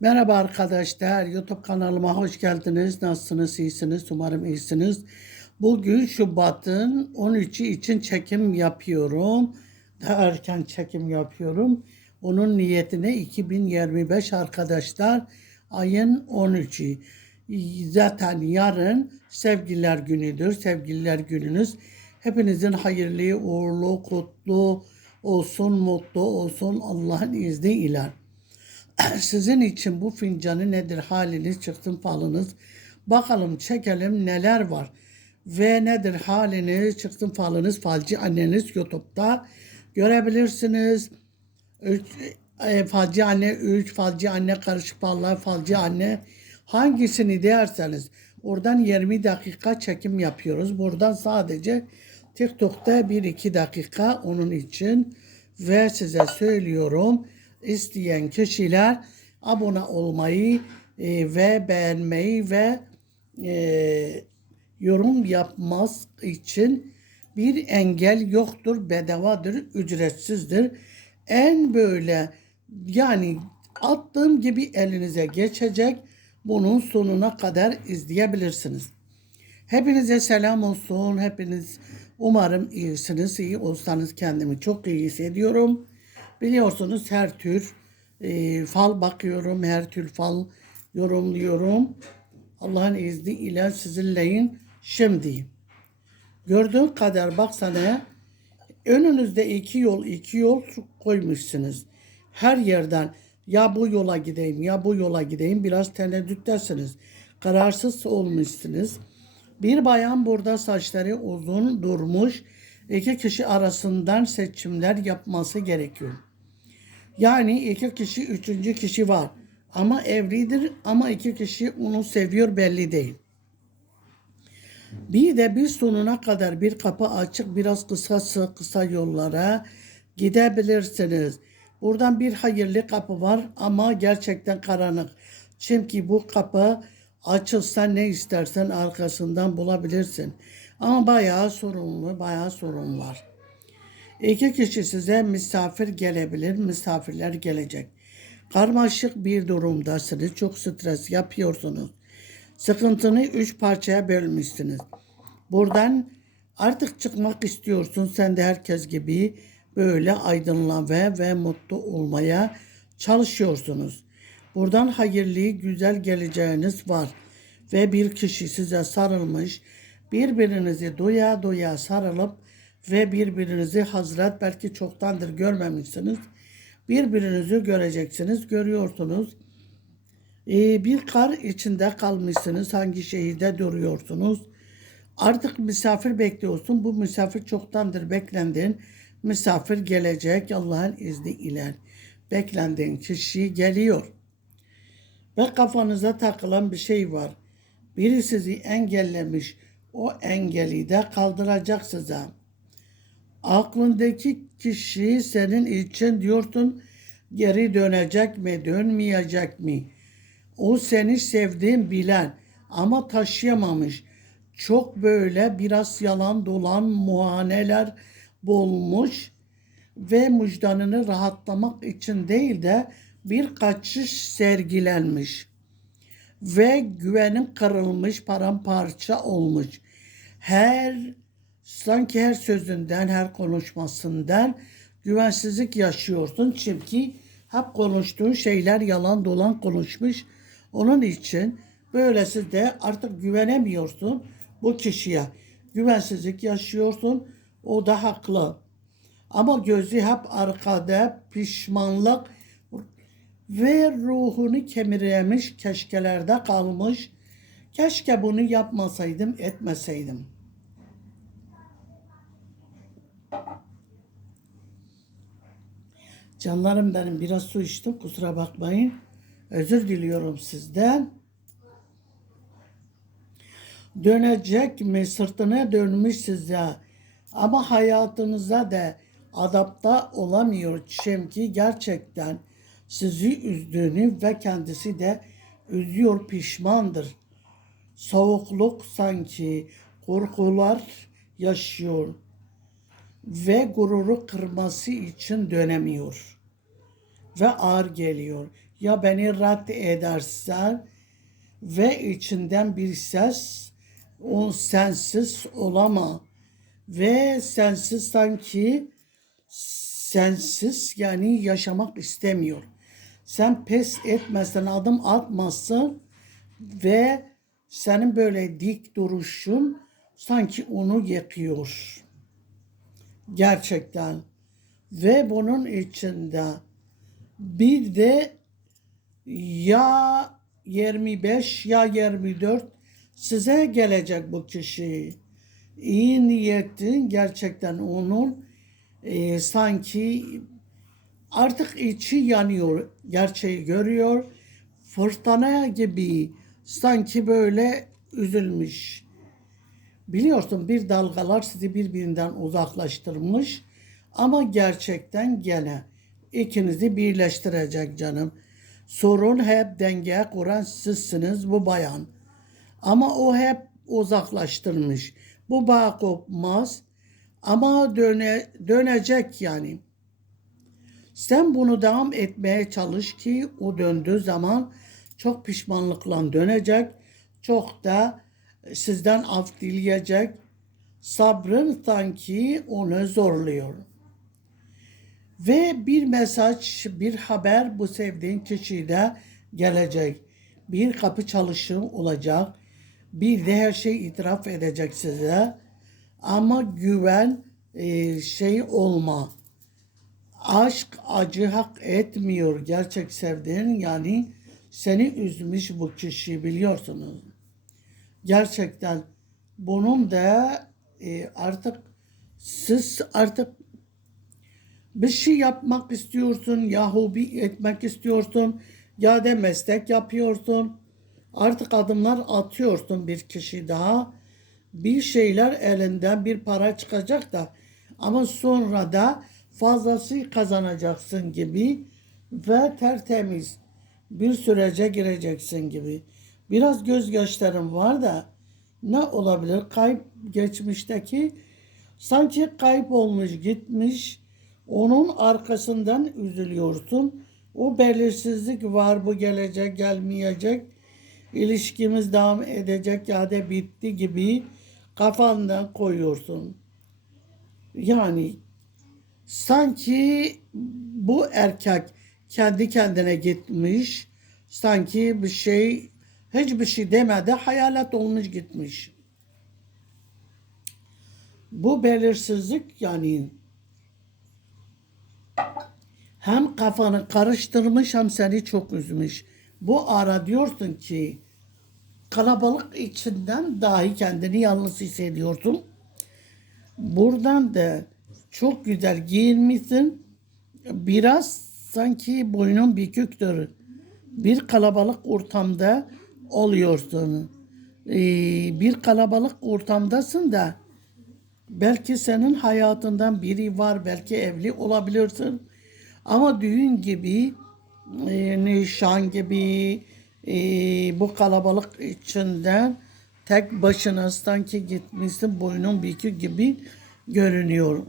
Merhaba arkadaşlar, YouTube kanalıma hoş geldiniz. Nasılsınız, iyisiniz? Umarım iyisiniz. Bugün Şubat'ın 13'ü için çekim yapıyorum. Daha erken çekim yapıyorum. Onun niyetine 2025 arkadaşlar ayın 13'ü. Zaten yarın sevgililer günüdür. Sevgililer gününüz. Hepinizin hayırlı, uğurlu, kutlu olsun, mutlu olsun Allah'ın izniyle. Sizin için bu fincanı nedir haliniz çıktım falınız. Bakalım çekelim neler var. Ve nedir haliniz çıktım falınız falcı anneniz YouTube'da görebilirsiniz. Üç, e, falcı anne 3, falcı anne karışık fallar, falcı anne hangisini derseniz oradan 20 dakika çekim yapıyoruz. Buradan sadece TikTok'ta 1-2 dakika onun için ve size söylüyorum isteyen kişiler abone olmayı e, ve beğenmeyi ve e, yorum yapmaz için bir engel yoktur, bedavadır, ücretsizdir. En böyle yani attığım gibi elinize geçecek. Bunun sonuna kadar izleyebilirsiniz. Hepinize selam olsun. Hepiniz umarım iyisiniz. İyi olsanız kendimi çok iyi hissediyorum. Biliyorsunuz her tür e, fal bakıyorum. Her tür fal yorumluyorum. Allah'ın izniyle sizinleyim şimdi. Gördüğün kadar baksana önünüzde iki yol iki yol koymuşsunuz. Her yerden ya bu yola gideyim ya bu yola gideyim biraz tereddüttesiniz. Kararsız olmuşsunuz. Bir bayan burada saçları uzun durmuş. İki kişi arasından seçimler yapması gerekiyor. Yani iki kişi, üçüncü kişi var. Ama evlidir ama iki kişi onu seviyor belli değil. Bir de bir sonuna kadar bir kapı açık biraz kısa kısa yollara gidebilirsiniz. Buradan bir hayırlı kapı var ama gerçekten karanlık. Çünkü bu kapı açılsa ne istersen arkasından bulabilirsin. Ama bayağı sorunlu, bayağı sorun var. İki kişi size misafir gelebilir, misafirler gelecek. Karmaşık bir durumdasınız, çok stres yapıyorsunuz. Sıkıntını üç parçaya bölmüşsünüz. Buradan artık çıkmak istiyorsun, sen de herkes gibi böyle aydınlanmaya ve mutlu olmaya çalışıyorsunuz. Buradan hayırlı, güzel geleceğiniz var ve bir kişi size sarılmış, birbirinizi doya doya sarılıp ve birbirinizi Hazret belki çoktandır görmemişsiniz. Birbirinizi göreceksiniz, görüyorsunuz. Ee, bir kar içinde kalmışsınız, hangi şehirde duruyorsunuz. Artık misafir bekliyorsun. Bu misafir çoktandır beklendiğin misafir gelecek Allah'ın izniyle. Beklendiğin kişi geliyor. Ve kafanıza takılan bir şey var. Biri sizi engellemiş. O engeli de kaldıracak size aklındaki kişi senin için diyorsun geri dönecek mi dönmeyecek mi? O seni sevdiğin bilen ama taşıyamamış. Çok böyle biraz yalan dolan muhaneler bulmuş ve müjdanını rahatlamak için değil de bir kaçış sergilenmiş ve güvenin kırılmış paramparça olmuş. Her sanki her sözünden, her konuşmasından güvensizlik yaşıyorsun. Çünkü hep konuştuğun şeyler yalan dolan konuşmuş. Onun için böylesi de artık güvenemiyorsun bu kişiye. Güvensizlik yaşıyorsun. O da haklı. Ama gözü hep arkada pişmanlık ve ruhunu kemiremiş keşkelerde kalmış. Keşke bunu yapmasaydım, etmeseydim.'' Canlarım benim biraz su içtim kusura bakmayın. Özür diliyorum sizden. Dönecek mi sırtına dönmüş size ama hayatınıza da adapte olamıyor çünkü gerçekten sizi üzdüğünü ve kendisi de üzüyor pişmandır. Soğukluk sanki korkular yaşıyor ve gururu kırması için dönemiyor ve ağır geliyor. ya beni rad edersen ve içinden bir ses o sensiz olama ve sensiz sanki sensiz yani yaşamak istemiyor. Sen pes etmezsen adım atmazsın ve senin böyle dik duruşun sanki onu yakıyor. Gerçekten. Ve bunun içinde bir de ya 25 ya 24 size gelecek bu kişi. İyi niyetin gerçekten onun e, sanki artık içi yanıyor. Gerçeği görüyor. Fırtına gibi sanki böyle üzülmüş. Biliyorsun bir dalgalar sizi birbirinden uzaklaştırmış ama gerçekten gene ikinizi birleştirecek canım. Sorun hep denge kuran sizsiniz bu bayan. Ama o hep uzaklaştırmış. Bu bağ kopmaz ama döne, dönecek yani. Sen bunu devam etmeye çalış ki o döndüğü zaman çok pişmanlıkla dönecek. Çok da sizden af dileyecek. Sabrın sanki onu zorluyor. Ve bir mesaj, bir haber bu sevdiğin kişide gelecek. Bir kapı çalışı olacak. Bir de her şey itiraf edecek size. Ama güven e, şey olma. Aşk acı hak etmiyor. Gerçek sevdiğin yani seni üzmüş bu kişi biliyorsunuz. Gerçekten bunun da e, artık siz artık bir şey yapmak istiyorsun ya hobi etmek istiyorsun ya da meslek yapıyorsun. Artık adımlar atıyorsun bir kişi daha. Bir şeyler elinden bir para çıkacak da ama sonra da fazlası kazanacaksın gibi ve tertemiz bir sürece gireceksin gibi. Biraz gözyaşlarım var da ne olabilir? Kayıp geçmişteki sanki kayıp olmuş gitmiş onun arkasından üzülüyorsun. O belirsizlik var bu gelecek gelmeyecek. İlişkimiz devam edecek ya da bitti gibi kafandan koyuyorsun. Yani sanki bu erkek kendi kendine gitmiş. Sanki bir şey hiçbir şey demedi hayalet olmuş gitmiş. Bu belirsizlik yani hem kafanı karıştırmış hem seni çok üzmüş. Bu ara diyorsun ki kalabalık içinden dahi kendini yalnız hissediyorsun. Buradan da çok güzel giyinmişsin. Biraz sanki boynun büküktür. Bir kalabalık ortamda oluyorsun. Ee, bir kalabalık ortamdasın da belki senin hayatından biri var, belki evli olabilirsin. Ama düğün gibi, e, nişan gibi, e, bu kalabalık içinden tek başına sanki gitmişsin boynun bükük gibi görünüyor.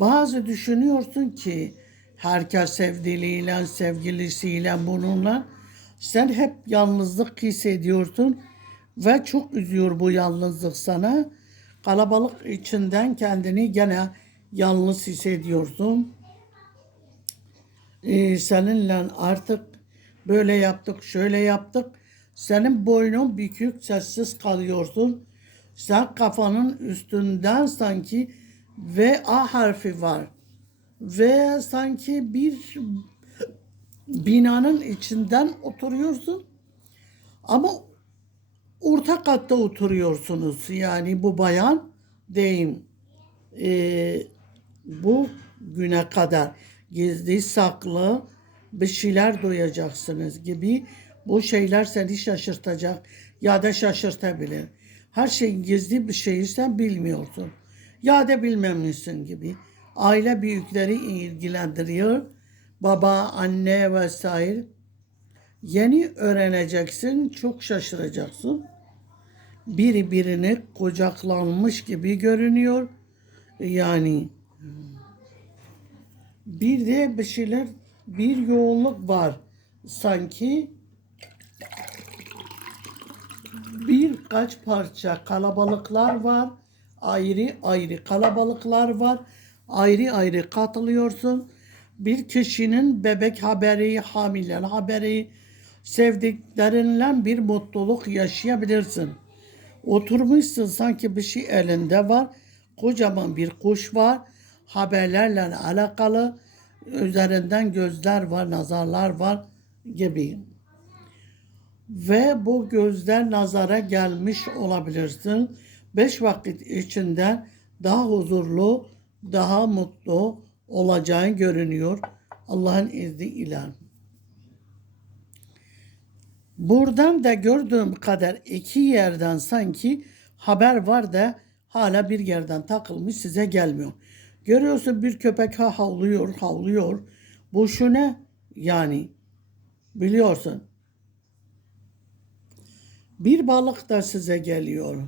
Bazı düşünüyorsun ki herkes sevdiliyle, sevgilisiyle bununla sen hep yalnızlık hissediyorsun ve çok üzüyor bu yalnızlık sana. Kalabalık içinden kendini gene yalnız hissediyorsun. Ee, seninle artık böyle yaptık, şöyle yaptık. Senin boynun bükük, sessiz kalıyorsun. Sen kafanın üstünden sanki ve A harfi var. Ve sanki bir binanın içinden oturuyorsun. Ama orta katta oturuyorsunuz. Yani bu bayan deyim. Ee, bu güne kadar gizli saklı bir şeyler duyacaksınız gibi bu şeyler seni şaşırtacak ya da şaşırtabilir. Her şeyin gizli bir şeyi sen bilmiyorsun. Ya da bilmemişsin gibi. Aile büyükleri ilgilendiriyor. Baba, anne vesaire. Yeni öğreneceksin, çok şaşıracaksın. Biri birini kucaklanmış gibi görünüyor. Yani bir de bir şeyler, bir yoğunluk var. sanki birkaç parça kalabalıklar var. Ayrı ayrı kalabalıklar var. Ayrı ayrı katılıyorsun. Bir kişinin bebek haberi, hamile haberi, sevdiklerinle bir mutluluk yaşayabilirsin. Oturmuşsun sanki bir şey elinde var. Kocaman bir kuş var. Haberlerle alakalı üzerinden gözler var, nazarlar var gibi. Ve bu gözler nazara gelmiş olabilirsin. Beş vakit içinde daha huzurlu, daha mutlu olacağın görünüyor. Allah'ın izniyle. Buradan da gördüğüm kadar iki yerden sanki haber var da hala bir yerden takılmış size gelmiyor. Görüyorsun bir köpek ha havlıyor, havlıyor. Bu şu ne? Yani biliyorsun. Bir balık da size geliyor.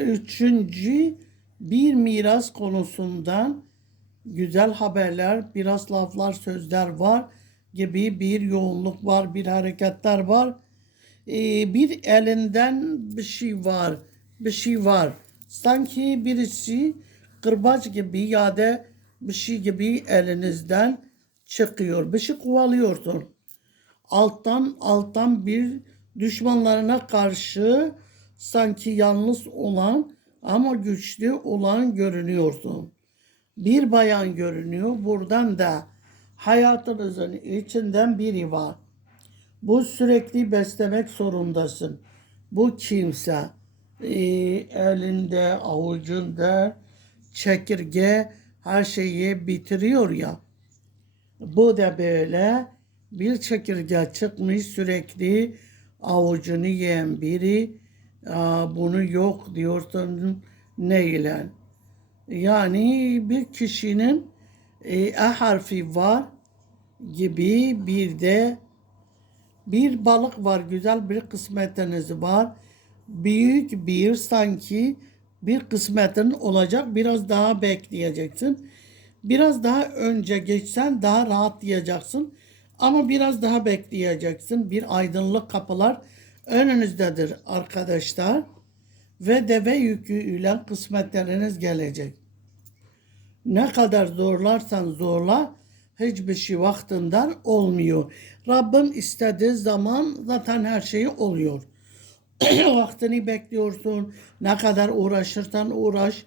Üçüncü bir miras konusundan güzel haberler, biraz laflar, sözler var gibi bir yoğunluk var, bir hareketler var. Ee, bir elinden bir şey var, bir şey var. Sanki birisi kırbaç gibi ya da bir şey gibi elinizden çıkıyor. Bir şey kovalıyorsun. Alttan alttan bir düşmanlarına karşı sanki yalnız olan ama güçlü olan görünüyorsun. Bir bayan görünüyor. Buradan da hayatınızın içinden biri var. Bu sürekli beslemek zorundasın. Bu kimse e, elinde, avucunda çekirge her şeyi bitiriyor ya. Bu da böyle bir çekirge çıkmış sürekli avucunu yiyen biri bunu yok diyorsun neyle? Yani bir kişinin e, E harfi var gibi bir de bir balık var güzel bir kısmetiniz var. Büyük bir sanki bir kısmetin olacak biraz daha bekleyeceksin. Biraz daha önce geçsen daha rahat diyeceksin. Ama biraz daha bekleyeceksin. Bir aydınlık kapılar önünüzdedir arkadaşlar. Ve deve yüküyle kısmetleriniz gelecek. Ne kadar zorlarsan zorla hiçbir şey vaktinden olmuyor. Rabbim istediği zaman zaten her şey oluyor. Vaktini bekliyorsun. Ne kadar uğraşırsan uğraş.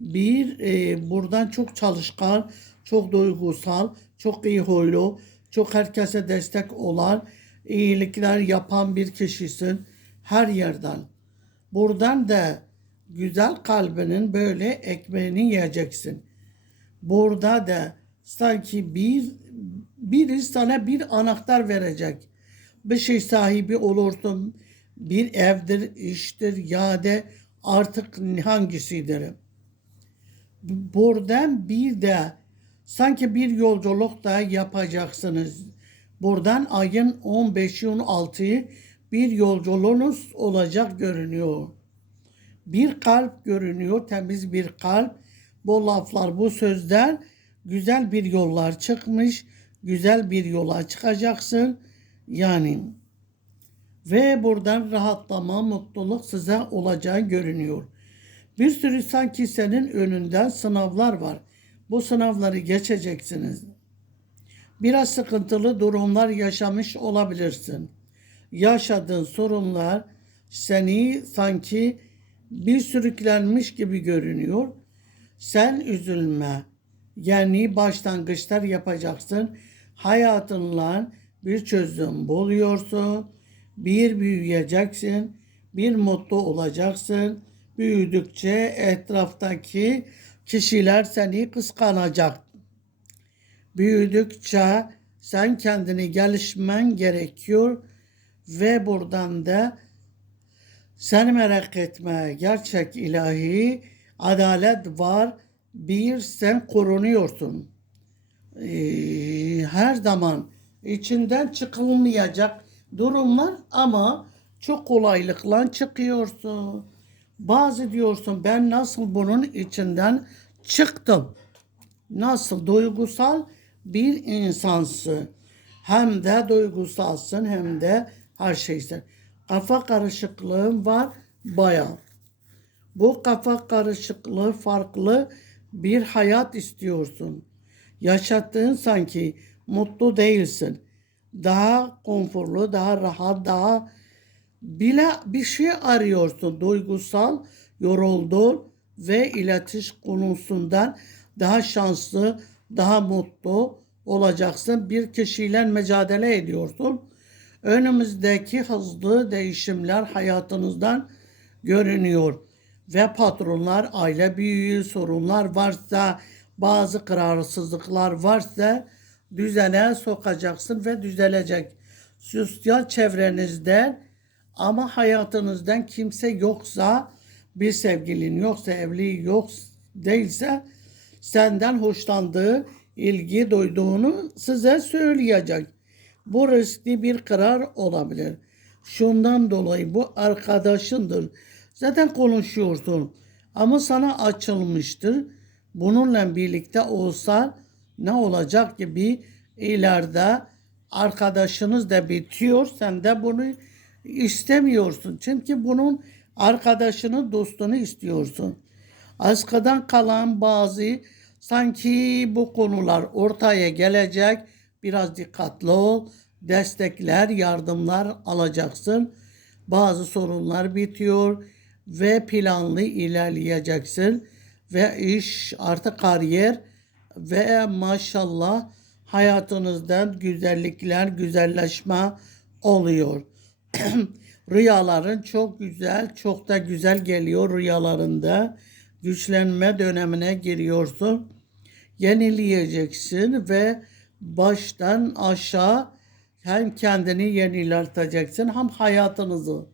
Bir e, buradan çok çalışkan, çok duygusal, çok iyi huylu, çok herkese destek olan, iyilikler yapan bir kişisin her yerden. Buradan da güzel kalbinin böyle ekmeğini yiyeceksin. Burada da sanki bir biri sana bir anahtar verecek. Bir şey sahibi olursun. Bir evdir, iştir ya da artık hangisidir. Buradan bir de sanki bir yolculuk da yapacaksınız. Buradan ayın 15'i 16'yı bir yolculuğunuz olacak görünüyor. Bir kalp görünüyor, temiz bir kalp. Bu laflar, bu sözler güzel bir yollar çıkmış, güzel bir yola çıkacaksın. Yani ve buradan rahatlama, mutluluk size olacağı görünüyor. Bir sürü sanki senin önünden sınavlar var. Bu sınavları geçeceksiniz. Biraz sıkıntılı durumlar yaşamış olabilirsin. Yaşadığın sorunlar seni sanki bir sürüklenmiş gibi görünüyor. Sen üzülme. Yani başlangıçlar yapacaksın. Hayatınla bir çözüm buluyorsun. Bir büyüyeceksin. Bir mutlu olacaksın. Büyüdükçe etraftaki kişiler seni kıskanacak. Büyüdükçe sen kendini gelişmen gerekiyor ve buradan da sen merak etme gerçek ilahi adalet var bir sen korunuyorsun. Ee, her zaman içinden çıkılmayacak durumlar ama çok kolaylıkla çıkıyorsun. Bazı diyorsun ben nasıl bunun içinden çıktım. Nasıl duygusal bir insansın. Hem de duygusalsın hem de her şeysin. Kafa karışıklığın var bayağı. Bu kafa karışıklığı farklı bir hayat istiyorsun. Yaşattığın sanki mutlu değilsin. Daha konforlu, daha rahat, daha bile bir şey arıyorsun. Duygusal, yoruldun ve iletiş konusundan daha şanslı, daha mutlu olacaksın. Bir kişiyle mücadele ediyorsun. Önümüzdeki hızlı değişimler hayatınızdan görünüyor. Ve patronlar, aile büyüğü, sorunlar varsa, bazı kararsızlıklar varsa düzene sokacaksın ve düzelecek. Sosyal çevrenizden ama hayatınızdan kimse yoksa, bir sevgilin yoksa, evli yok değilse senden hoşlandığı, ilgi duyduğunu size söyleyecek. Bu riskli bir karar olabilir. Şundan dolayı bu arkadaşındır. Zaten konuşuyorsun ama sana açılmıştır. Bununla birlikte olsa ne olacak gibi ileride arkadaşınız da bitiyor. Sen de bunu istemiyorsun. Çünkü bunun arkadaşını, dostunu istiyorsun. Askadan kalan bazı sanki bu konular ortaya gelecek. Biraz dikkatli ol. Destekler, yardımlar alacaksın. Bazı sorunlar bitiyor ve planlı ilerleyeceksin. Ve iş artık kariyer ve maşallah hayatınızdan güzellikler, güzelleşme oluyor. Rüyaların çok güzel, çok da güzel geliyor rüyalarında. Güçlenme dönemine giriyorsun. Yenileyeceksin ve baştan aşağı hem kendini yenilerteceksin hem hayatınızı.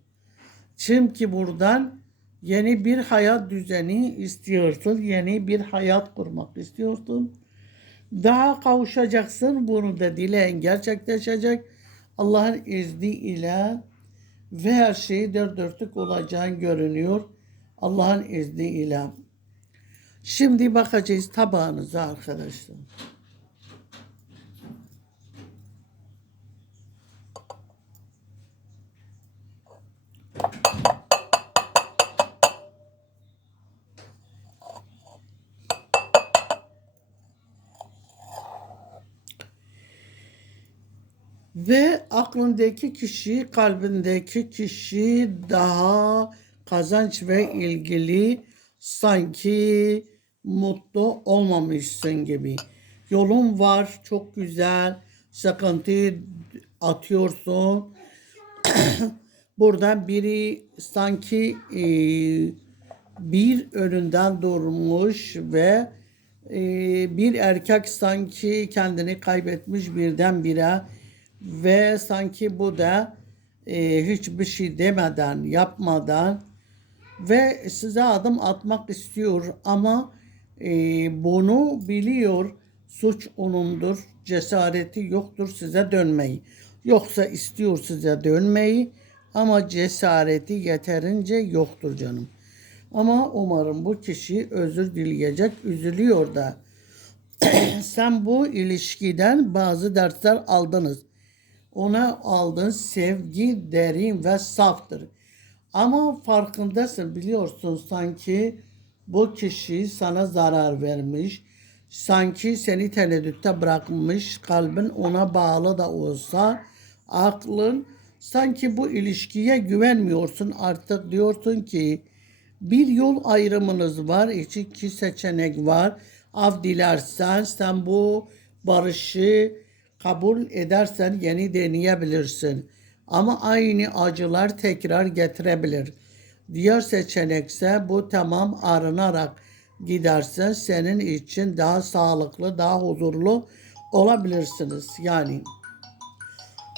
Çünkü buradan yeni bir hayat düzeni istiyorsun. Yeni bir hayat kurmak istiyorsun. Daha kavuşacaksın. Bunu da dileğin gerçekleşecek. Allah'ın izniyle ve her şey dört dörtlük olacağın görünüyor. Allah'ın izniyle. Şimdi bakacağız tabağınıza arkadaşlar. Ve aklındaki kişi, kalbindeki kişi daha kazanç ve ilgili sanki mutlu olmamışsın gibi. Yolun var, çok güzel, sıkıntı atıyorsun. Buradan biri sanki e, bir önünden durmuş ve e, bir erkek sanki kendini kaybetmiş birdenbire ve sanki bu da e, hiçbir şey demeden, yapmadan ve size adım atmak istiyor ama e, bunu biliyor. Suç onundur, cesareti yoktur size dönmeyi. Yoksa istiyor size dönmeyi ama cesareti yeterince yoktur canım. Ama umarım bu kişi özür dileyecek, üzülüyor da. Sen bu ilişkiden bazı dersler aldınız. Ona aldığın sevgi derin ve saftır. Ama farkındasın biliyorsun sanki bu kişi sana zarar vermiş. Sanki seni tereddütte bırakmış. Kalbin ona bağlı da olsa aklın sanki bu ilişkiye güvenmiyorsun. Artık diyorsun ki bir yol ayrımınız var. iki seçenek var. Af dilersen sen bu barışı kabul edersen yeni deneyebilirsin. Ama aynı acılar tekrar getirebilir. Diğer seçenekse bu tamam arınarak gidersen senin için daha sağlıklı, daha huzurlu olabilirsiniz. Yani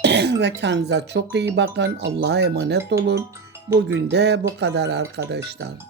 ve kendinize çok iyi bakın. Allah'a emanet olun. Bugün de bu kadar arkadaşlar.